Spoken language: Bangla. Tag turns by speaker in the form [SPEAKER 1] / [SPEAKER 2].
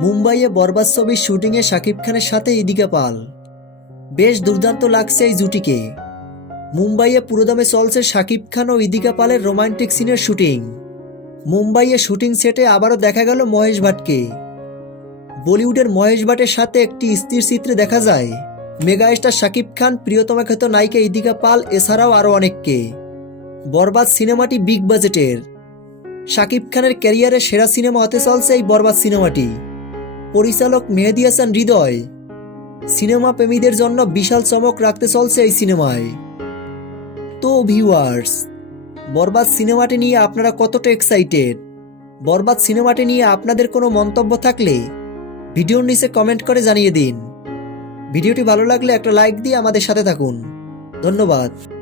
[SPEAKER 1] মুম্বাইয়ে বরবাদ ছবির শুটিংয়ে শাকিব খানের সাথে ইদিকা পাল। বেশ দুর্দান্ত লাগছে এই জুটিকে। মুম্বাইয়ে পুরোদমে চলছে শাকিব খান ও ইদিকা পালের রোমান্টিক সিনের শুটিং। মুম্বাইয়ে শুটিং সেটে আবারও দেখা গেল মহেশ ভাটকে। বলিউডের মহেশ ভাটের সাথে একটি স্থির চিত্রে দেখা যায়। মেগা স্টার শাকিব খান, প্রিয়তমা খ্যাত নায়িকা ইদিকা পাল, এছাড়াও আরও অনেককে। বরবাদ সিনেমাটি বিগ বাজেটের। শাকিব খানের ক্যারিয়ারের সেরা সিনেমা হতে চলছে এই বরবাদ সিনেমাটি। পরিচালক মেহেদি হাসান হৃদয়। সিনেমা প্রেমীদের জন্য বিশাল চমক রাখতে চলছে এই সিনেমায়। তো ভিউয়ার্স, বরবাদ সিনেমাটি নিয়ে আপনারা কতটা এক্সাইটেড? বরবাদ সিনেমাটি নিয়ে আপনাদের কোনো মন্তব্য থাকলে ভিডিওর নিচে কমেন্ট করে জানিয়ে দিন। ভিডিওটি ভালো লাগলে একটা লাইক দিয়ে আমাদের সাথে থাকুন। ধন্যবাদ।